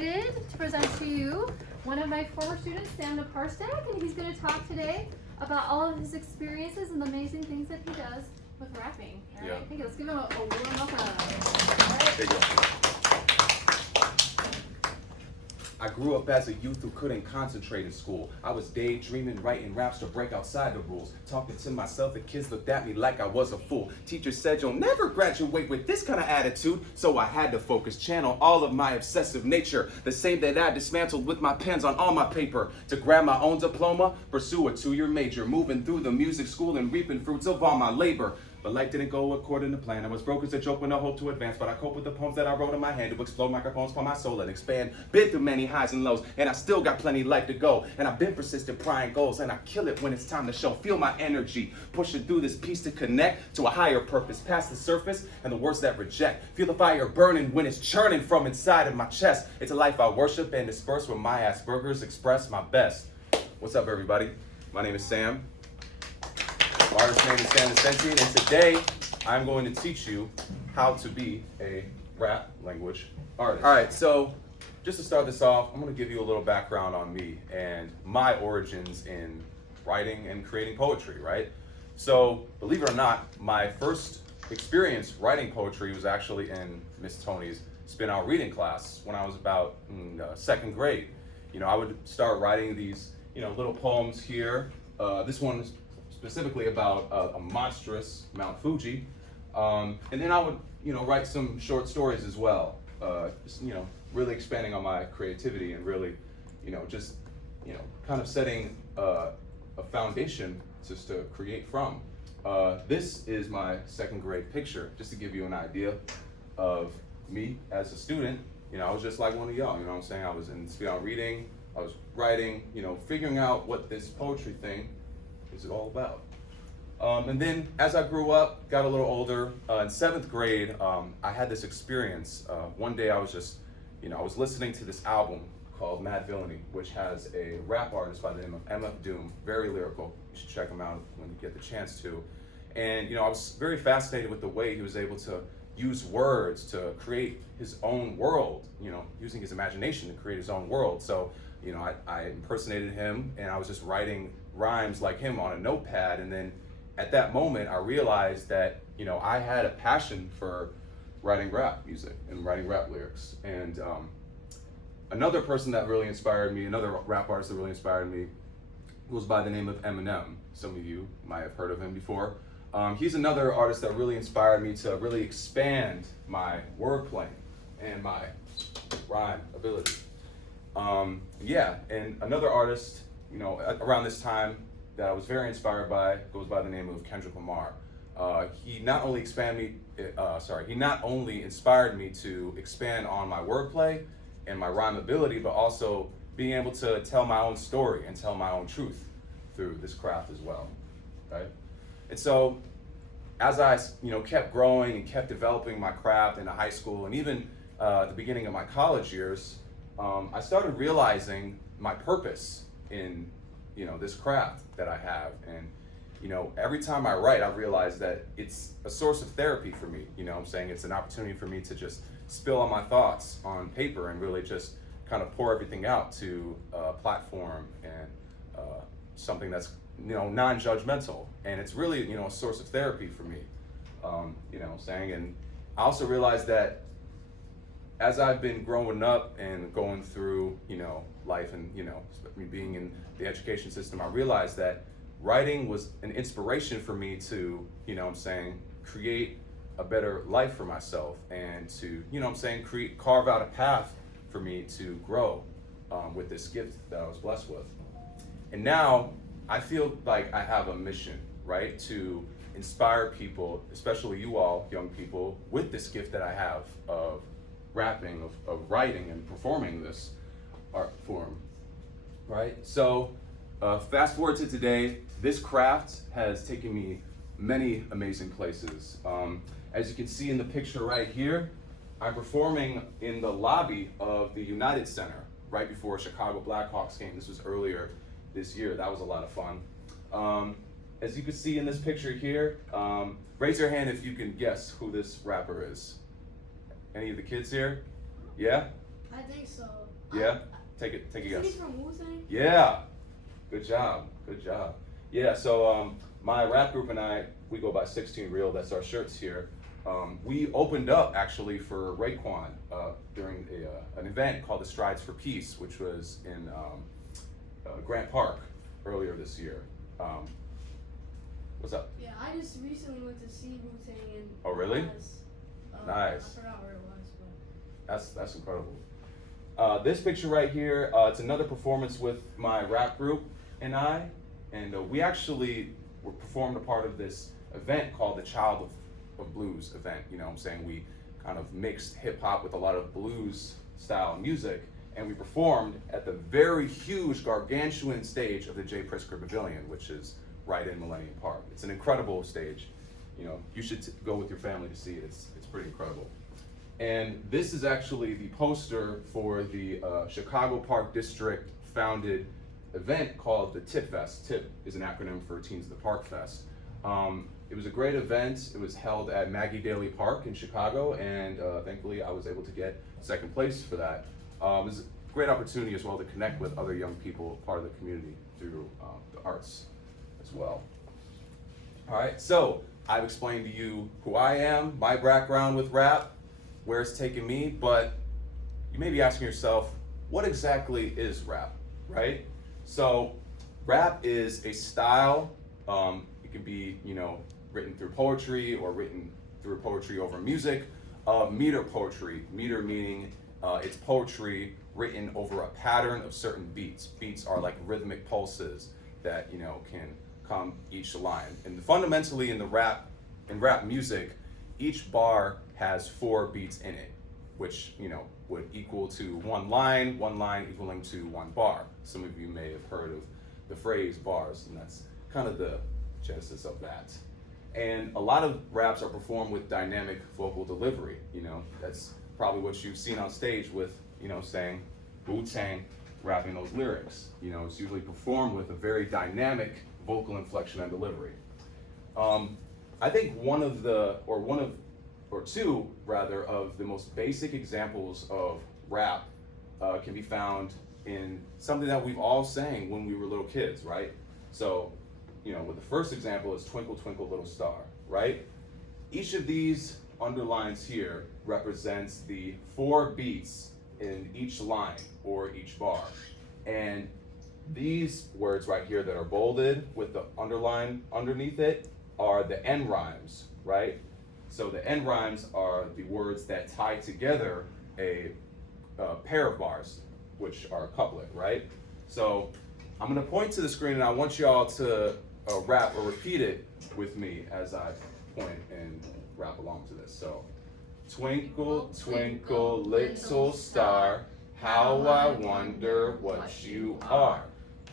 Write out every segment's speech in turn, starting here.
excited to present to you one of my former students, Sam Naparstek, and he's going to talk today about all of his experiences and the amazing things that he does with rapping. All right, thank you. Let's give him a warm welcome. All right. I grew up as a youth who couldn't concentrate in school. I was daydreaming, writing raps to break outside the rules. Talking to myself, the kids looked at me like I was a fool. Teacher said, you'll never graduate with this kind of attitude. So I had to focus, channel all of my obsessive nature. The same that I dismantled with my pens on all my paper. To grab my own diploma, pursue a 2-year major. Moving through the music school and reaping fruits of all my labor. But life didn't go according to plan. I was broke as a joke with no hope to advance. But I cope with the poems that I wrote in my hand to explode microphones for my soul and expand. Been through many highs and lows, and I still got plenty life to go. And I've been persistent, prying goals, and I kill it when it's time to show. Feel my energy, pushing through this piece to connect to a higher purpose. Past the surface and the words that reject. Feel the fire burning when it's churning from inside of my chest. It's a life I worship and disperse when my Asperger's express my best. What's up, everybody? My name is Sam. My artist name is Sam Nascentian, and today I'm going to teach you how to be a rap language artist. All right, so just to start this off, I'm going to give you a little background on me and my origins in writing and creating poetry, right? So, believe it or not, my first experience writing poetry was actually in Miss Tony's spin out reading class when I was about in second grade. You know, I would start writing these, little poems here. This one is specifically about a monstrous Mount Fuji. And then I would, write some short stories as well. Just, really expanding on my creativity and really, kind of setting a foundation just to create from. This is my second grade picture, just to give you an idea of me as a student. I was just like one of y'all, you know what I'm saying? I was in speed out reading, I was writing, figuring out what this poetry thing is it all about. And then as I grew up, got a little older, in 7th grade, I had this experience. One day I was just, I was listening to this album called Mad Villainy, which has a rap artist by the name of MF Doom, very lyrical. You should check him out when you get the chance to. And I was very fascinated with the way he was able to use words to create his own world, using his imagination to create his own world. So, I impersonated him and I was just writing rhymes like him on a notepad. And then at that moment, I realized that, I had a passion for writing rap music and writing rap lyrics. And another person that really inspired me, another rap artist that really inspired me, was by the name of Eminem. Some of you might have heard of him before. He's another artist that really inspired me to really expand my wordplay and my rhyme ability. And another artist, around this time that I was very inspired by goes by the name of Kendrick Lamar. He not only inspired me to expand on my wordplay and my rhyme ability, but also being able to tell my own story and tell my own truth through this craft as well, right? And so, as I, kept growing and kept developing my craft in high school and even at the beginning of my college years, I started realizing my purpose in, this craft that I have. And, every time I write, I realize that it's a source of therapy for me. I'm saying it's an opportunity for me to just spill all my thoughts on paper and really just kind of pour everything out to a platform and something that's non-judgmental, and it's really a source of therapy for me. And I also realized that as I've been growing up and going through life and being in the education system, I realized that writing was an inspiration for me to create a better life for myself and to carve out a path for me to grow with this gift that I was blessed with. And now I feel like I have a mission, right? To inspire people, especially you all, young people, with this gift that I have of rapping, of writing and performing this art form, right? So fast forward to today, this craft has taken me many amazing places. As you can see in the picture right here, I'm performing in the lobby of the United Center right before a Chicago Blackhawks game. This was earlier this year. That was a lot of fun. As you can see in this picture here, raise your hand if you can guess who this rapper is. Any of the kids here? Yeah? I think so. Yeah? Take a Is guess. he from Wu-Tang? Yeah. Good job. Yeah, so my rap group and I, we go by 16 Real, that's our shirts here. We opened up actually for Raekwon during an event called the Strides for Peace, which was in Grant Park earlier this year. What's up? Yeah, I just recently went to see Wu-Tang and Oh, really? Nice. I forgot where it was, but That's incredible. This picture right here, it's another performance with my rap group and I, and we actually were performed a part of this event called the Child of Blues event. You know what I'm saying? We kind of mixed hip hop with a lot of blues style music, and we performed at the very huge gargantuan stage of the J. Pritzker Pavilion, which is right in Millennium Park. It's an incredible stage. You know, you should go with your family to see it. It's pretty incredible. And this is actually the poster for the Chicago Park District founded event called the TIP Fest. TIP is an acronym for Teens of the Park Fest. It was a great event. It was held at Maggie Daley Park in Chicago, and thankfully I was able to get second place for that. It was a great opportunity as well to connect with other young people, part of the community, through the arts as well. All right, so I've explained to you who I am, my background with rap, where it's taken me, but you may be asking yourself, what exactly is rap, right? So rap is a style. It can be, you know, written through poetry or written through poetry over music. Meter poetry, meter meaning it's poetry written over a pattern of certain beats. Beats are like rhythmic pulses that, you know, can come each line. And fundamentally in rap music, each bar has 4 beats in it, which, you know, would equal to one line equaling to 1 bar. Some of you may have heard of the phrase bars, and that's kind of the genesis of that. And a lot of raps are performed with dynamic vocal delivery. You know, that's probably what you've seen on stage with, you know, saying Wu-Tang rapping those lyrics. You know, it's usually performed with a very dynamic vocal inflection and delivery. I think one of two of the most basic examples of rap can be found in something that we've all sang when we were little kids, right? So, you know, with the first example is Twinkle Twinkle Little Star, right? Each of these underlines here represents the 4 beats in each line or each bar. And these words right here that are bolded with the underline underneath it are the end rhymes, right? So the end rhymes are the words that tie together a pair of bars, which are a couplet, right? So I'm gonna point to the screen and I want you all to rap or repeat it with me as I point and rap along to this. So, twinkle, twinkle, little star, how I wonder what you are.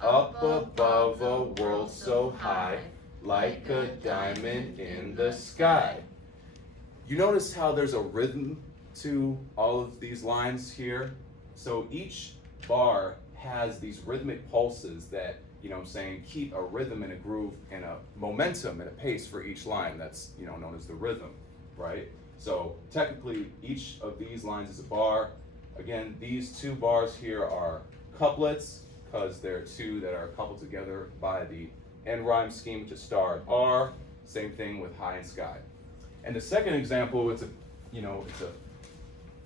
Up above a world so high, like a diamond in the sky. You notice how there's a rhythm to all of these lines here? So each bar has these rhythmic pulses that, you know what I'm saying, keep a rhythm and a groove and a momentum and a pace for each line. That's, you know, known as the rhythm, right? So technically each of these lines is a bar. Again, these 2 bars here are couplets because they're 2 that are coupled together by the end rhyme scheme, which is star and bar. Same thing with high and sky. And the second example, it's a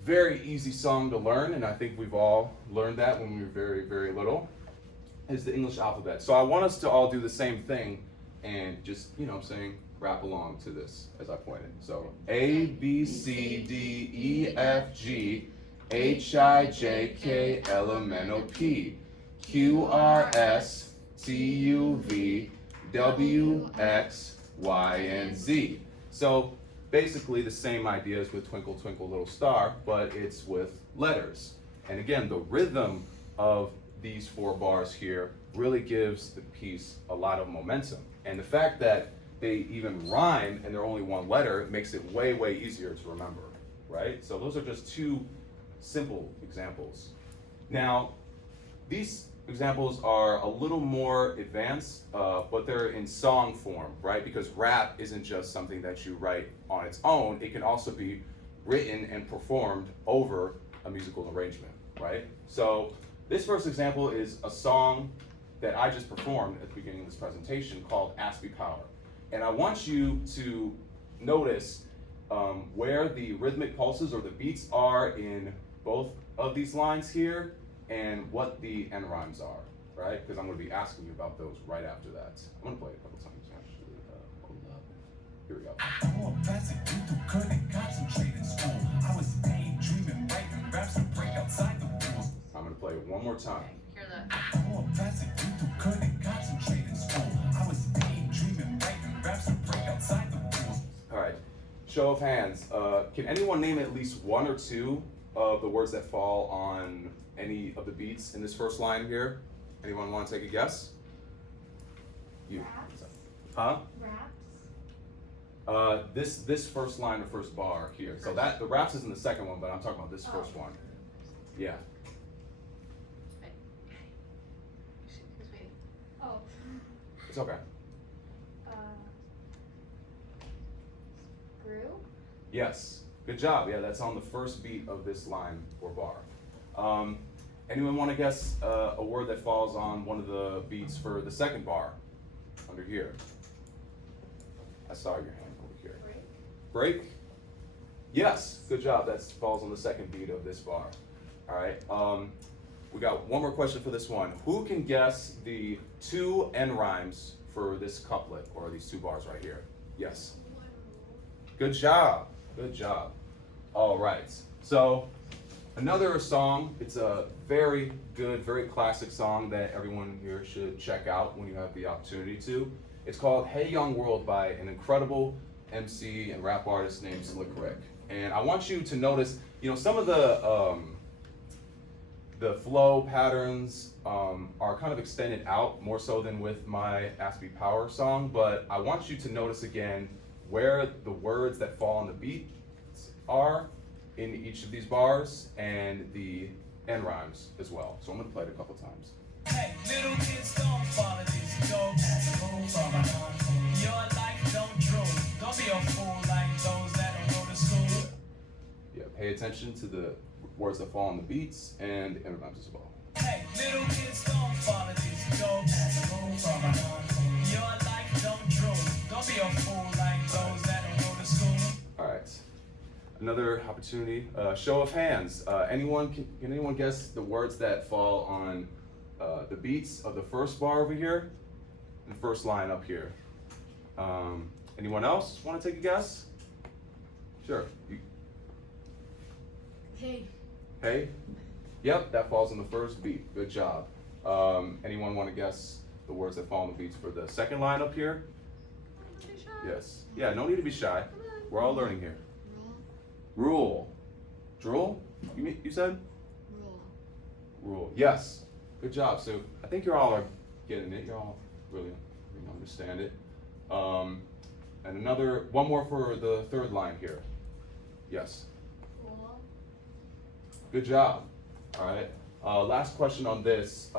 very easy song to learn, and I think we've all learned that when we were very, very little, is the English alphabet. So I want us to all do the same thing and just, you know what I'm saying, rap along to this as I pointed. So A, B, C, D, E, F, G, H, I, J, K, L, M, N, O, P, Q, R, S, T, U, V, W, X, Y, and Z. So basically the same idea as with Twinkle Twinkle Little Star, but it's with letters. And again, the rhythm of these 4 bars here really gives the piece a lot of momentum. And the fact that they even rhyme and they're only 1 letter makes it way, way easier to remember, right? So those are just 2 simple examples. Now, these examples are a little more advanced, but they're in song form, right? Because rap isn't just something that you write on its own. It can also be written and performed over a musical arrangement, right? So this first example is a song that I just performed at the beginning of this presentation called Aspie Power. And I want you to notice where the rhythmic pulses or the beats are in both of these lines here and what the end rhymes are, right? Because I'm going to be asking you about those right after that. I'm going to play it a couple times actually. Hold up. Here we go. I'm going to play it one more time. Hear that? All right, show of hands. Can anyone name at least one or two of the words that fall on any of the beats in this first line here? Anyone want to take a guess? You. Raps. Huh? Raps. This first line or first bar here. So that the raps is in the second one, but I'm talking about this first one. Yeah. Oh. It's okay. Screw. Yes. Good job. Yeah, that's on the first beat of this line or bar. Anyone want to guess a word that falls on one of the beats for the second bar? Under here. I saw your hand over here. Break. Break? Yes. Good job. That falls on the second beat of this bar. All right. We got one more question for this one. Who can guess the two end rhymes for this couplet or these two bars right here? Yes. Good job. Good job. All right. So another song. It's a very good, very classic song that everyone here should check out when you have the opportunity to. It's called Hey Young World by an incredible MC and rap artist named Slick Rick. And I want you to notice, some of the flow patterns are kind of extended out more so than with my Aspie Power song, but I want you to notice again where the words that fall on the beat are in each of these bars and the end rhymes as well. So I'm going to play it a couple times. Hey, little kids, don't follow these dogs. Your life don't drool. Don't be a fool like those that don't go to school. Yeah, pay attention to the words that fall on the beats and the end rhymes as well. Hey, little kids, don't follow these dogs. Your life don't drool. Don't be a fool like those that don't go to school. All right. Another opportunity. Show of hands. Can anyone guess the words that fall on the beats of the first bar over here and the first line up here? Anyone else want to take a guess? Sure. Hey. Hey? Yep, that falls on the first beat. Good job. Anyone want to guess the words that fall on the beats for the second line up here? Yes. Yeah, no need to be shy. We're all learning here. Rule. Drool? You said? Rule. Yes. Good job. So I think you all are getting it. You all really understand it. And one more for the third line here. Yes. Cool. Good job. All right. Last question on this.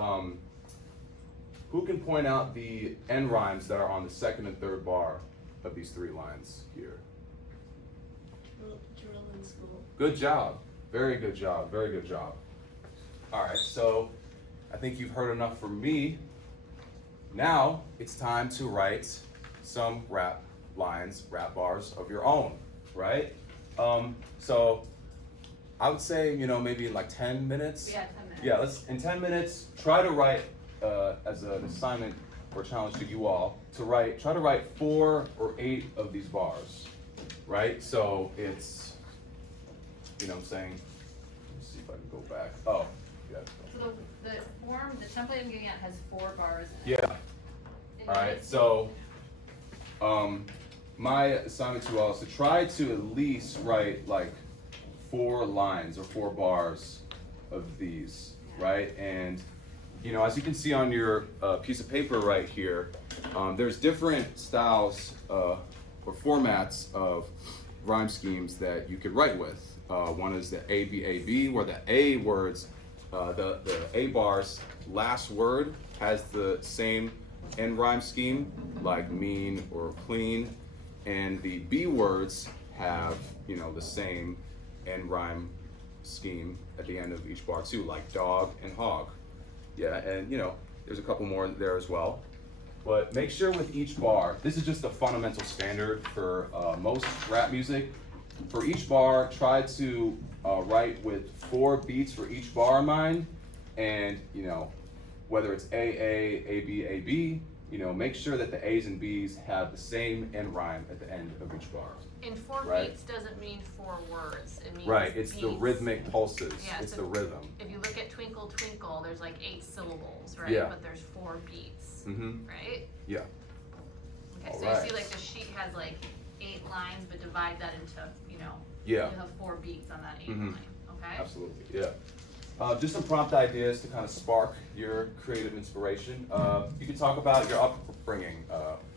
Who can point out the end rhymes that are on the second and third bar of these three lines here? Drill in school. Good job. Very good job. Very good job. All right. So I think you've heard enough from me. Now it's time to write some rap lines, rap bars of your own, right? So I would say, maybe in like 10 minutes. We have 10 minutes. Yeah, in 10 minutes, try to write, as an assignment or challenge to you all, try to write 4 or 8 of these bars, right? So it's, what I'm saying? Let me see if I can go back. Oh, yeah. So the form, the template I'm giving out has 4 bars in it. Yeah. All right, so my assignment to you all is to try to at least write like 4 lines or 4 bars of these, right? And as you can see on your piece of paper right here, there's different styles or formats of rhyme schemes that you could write with. One is the ABAB, where the A words, the A bars last word has the same end rhyme scheme, like mean or clean, and the B words have, the same end rhyme scheme at the end of each bar too, like dog and hog. Yeah, and you know, there's a couple more there as well. But make sure with each bar, this is just a fundamental standard for most rap music. For each bar, try to write with 4 beats for each bar in mind. And, you know, whether it's A, A, B, you know, make sure that the A's and B's have the same end rhyme at the end of each bar. And 4 Right. beats doesn't mean 4 words. It means Right, it's the beats. rhythmic pulses, Yeah, it's so the rhythm. If you look at Twinkle Twinkle, there's like 8 syllables, right? Yeah. But there's 4 beats, Mm-hmm, right? yeah, Okay, so Alright. you see like the sheet has like 8 lines, but divide that into, you know, yeah, you have 4 beats on that 8 Mhm. line, okay? absolutely, yeah. Just some prompt ideas to kind of spark your creative inspiration. You can talk about your upbringing,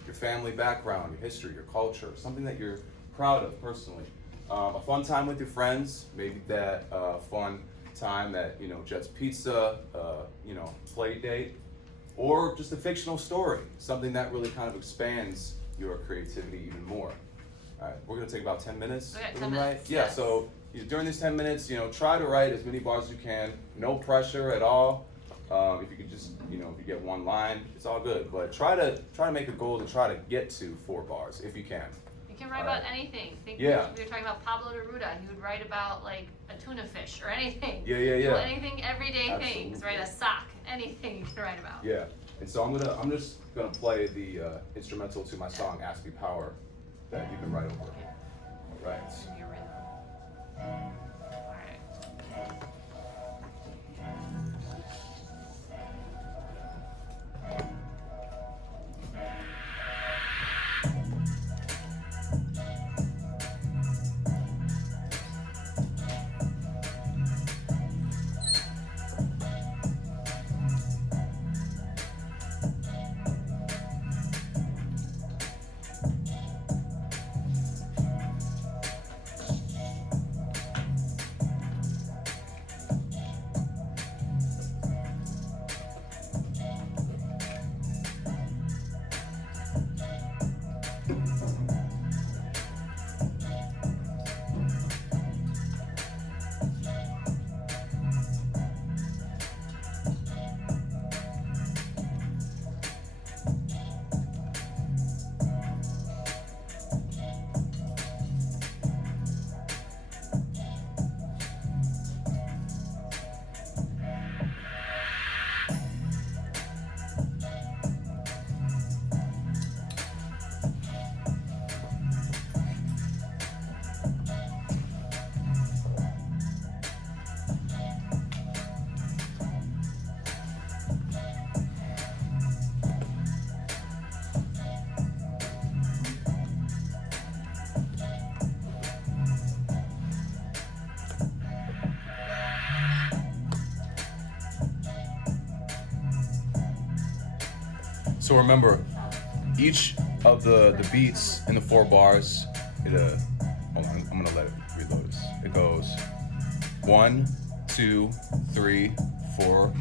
your family background, your history, your culture, something that you're proud of personally. A fun time with your friends, maybe that fun time at, you know, Jet's Pizza, you know, play date, or just a fictional story, something that really kind of expands your creativity even more. All right, we're gonna take about 10 minutes. Okay, for 10 them, right? minutes, Yeah, yes. so during these 10 minutes, you know, try to write as many bars as you can, no pressure at all. If you could just, you know, if you get 1 line, it's all good. But try to make a goal to try to get to 4 bars if you can. You can write Alright. about anything. Think Yeah. we were talking about Pablo Neruda. He would write about like a tuna fish or anything. Yeah, Well, anything, everyday things, Absolutely. right? A sock, anything you can write about. Yeah, and so I'm just gonna play the instrumental to my song "Ask Me Power" that you can write over. All right. Give me a rhythm. Alright. So remember, each of the beats in the 4 bars, hold on, I'm gonna let it reload this. It goes 1, 2, 3, 4,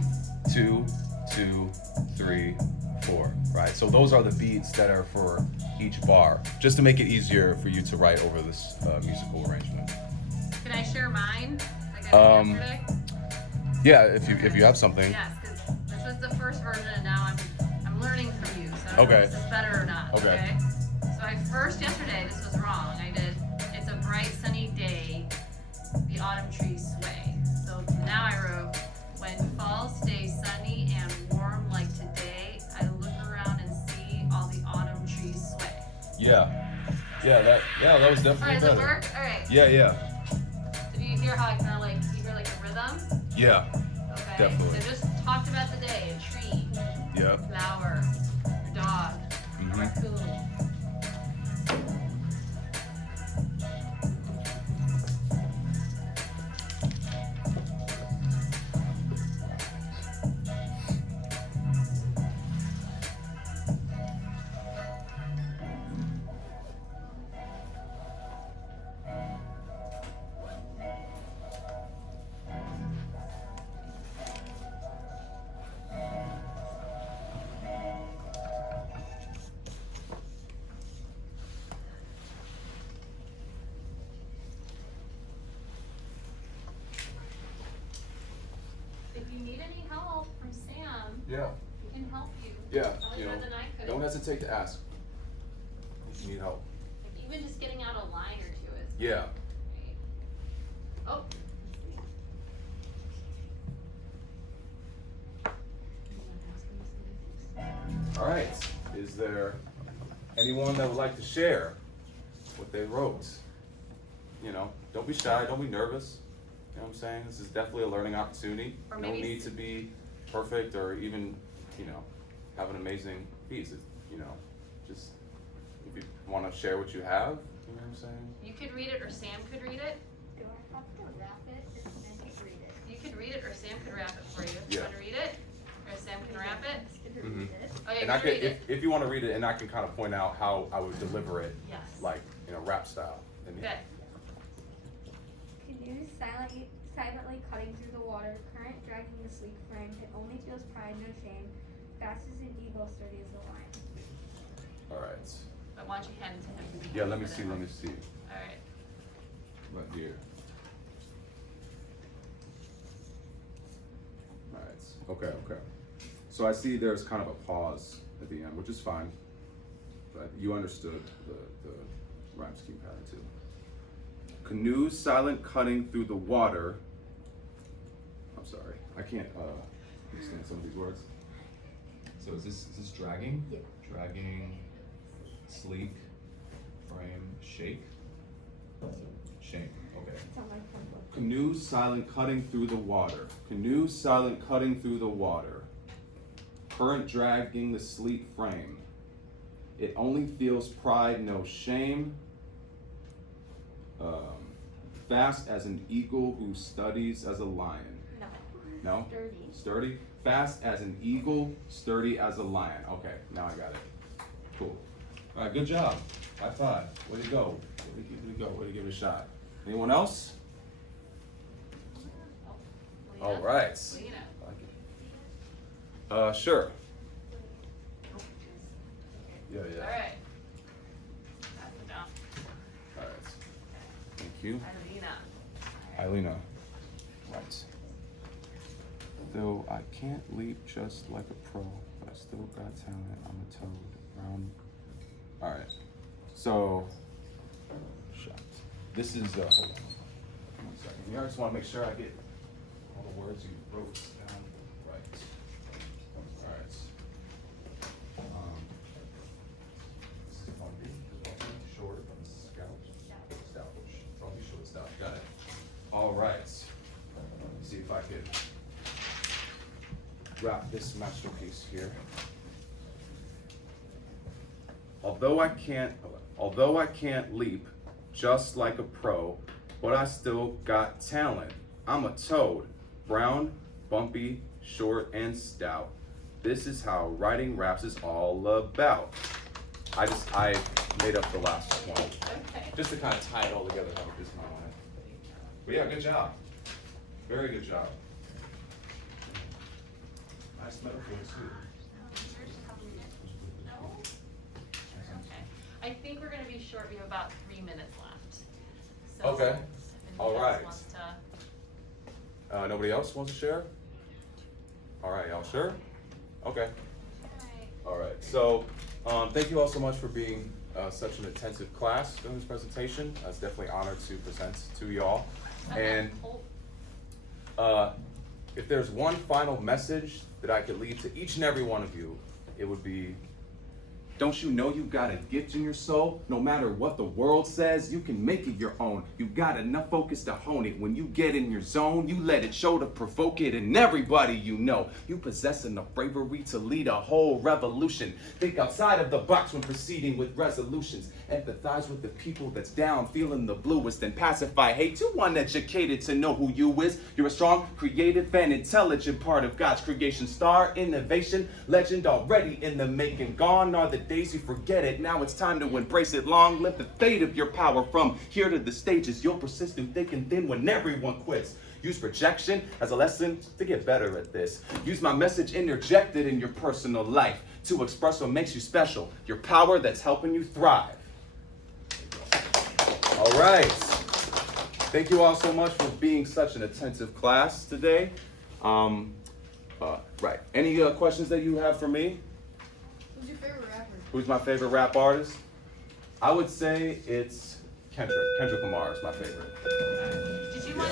2, 2, 3, 4. Right. So those are the beats that are for each bar, just to make it easier for you to write over this musical arrangement. Can I share mine? Like I did yesterday? Yeah, if you have something. Yes, because this was the first version, and now I'm learning from you. So I don't know Okay. if this is better or not. Okay. So yesterday this was wrong. I did. It's a bright sunny day. The autumn trees sway. So now I wrote, when fall stays sunny and warm like today, I look around and see all the autumn trees sway. Yeah. That was definitely All right, does better. it work? All right. Yeah. So do you hear how I kind of like you hear like a rhythm? Yeah. Okay. Definitely. So just talked about the day, a tree, Yeah. flower, a dog, a Mhm. raccoon. you need any help from Sam, Yeah. he can help you. Yeah. Probably You know, better than I could. don't hesitate to ask if you need help. Like, even just getting out a line or two is Yeah. great. Oh. All right. Is there anyone that would like to share what they wrote? You know, don't be shy, don't be nervous. You know what I'm saying? This is definitely a learning opportunity. Or No maybe need to be perfect or even, you know, have an amazing piece. It's, you know, just if you want to share what you have, you know what I'm saying? You could read it or Sam could read it. Do I have to wrap it or can I just read it? You could read it or Sam could wrap it for you. Yeah. You wanna read it? Or Sam can wrap it? Mhm. Oh, yeah, And you I can could, read it. if you want to read it, and I can kind of point out how I would deliver it, Yes. like, you know, rap style. And Good. Canoe silently cutting through the water, current dragging the sleek frame. It only feels pride, no shame. Fast as an eagle, sturdy as a lion. All right. But why don't you hand it to him? Yeah, let me see. Alright. Right here. All right. Okay. So I see there's kind of a pause at the end, which is fine. But you understood the rhyme scheme pattern too. Canoe silent cutting through the water. I'm sorry, I can't understand some of these words. So is this dragging? Yeah. Dragging, sleek, frame, shake, shame. Okay. It's on my front book. Canoe silent cutting through the water. Canoe silent cutting through the water. Current dragging the sleek frame. It only feels pride, no shame. Fast as an eagle who studies as a lion. No. No? Sturdy. Sturdy? Fast as an eagle, sturdy as a lion. Okay, now I got it. Cool. All right, good job. High five. Way to go. Way to go. Way to give it a shot. Anyone else? Lena? All right. Lena. I like it. Sure. Yeah. Alright. Pass it down. All right. Thank you. Irina. Eilina. Right. Though I can't leap just like a pro, but I still got talent. I'm a toad. Brown. All right. So, shots. This is hold on. 1 second. Here, I just want to make sure I get all the words you wrote down right. All right. This is bumpy. Short. Stout. Bumpy, short, stout. Got it. All right. Let me see if I could wrap this masterpiece here. Although I can't leap just like a pro, but I still got talent. I'm a toad, brown, bumpy, short, and stout. This is how writing raps is all about. I made up the last one Okay. just to kind of tie it all together how it is in my mind. But yeah, good job. Very good job. Nice metaphor too. No? Okay. I think we're gonna be short. We have about 3 minutes left. So, Okay. if All anybody else right. wants to- Nobody else wants to share? All right, y'all sure? Okay. Alright. All right. So, thank you all so much for being such an attentive class during this presentation. I was definitely honored to present to y'all. And if there's one final message that I could leave to each and every one of you, it would be, don't you know you got a gift in your soul? No matter what the world says, you can make it your own. You got enough focus to hone it. When you get in your zone, you let it show to provoke it in everybody you know. You possess enough bravery to lead a whole revolution. Think outside of the box when proceeding with resolutions. Empathize with the people that's down, feeling the bluest, and pacify hate. Too uneducated to know who you is. You're a strong, creative, and intelligent part of God's creation. Star, innovation, legend already in the making. Gone are the days you forget it. Now it's time to embrace it. Long live the fate of your power. From here to the stages, you'll persist through thick and thin when everyone quits. Use rejection as a lesson to get better at this. Use my message interjected in your personal life to express what makes you special. Your power that's helping you thrive. All right. Thank you all so much for being such an attentive class today. Right. Any questions that you have for me? Who's your favorite rapper? Who's my favorite rap artist? I would say it's Kendrick. Kendrick Lamar is my favorite. Did you want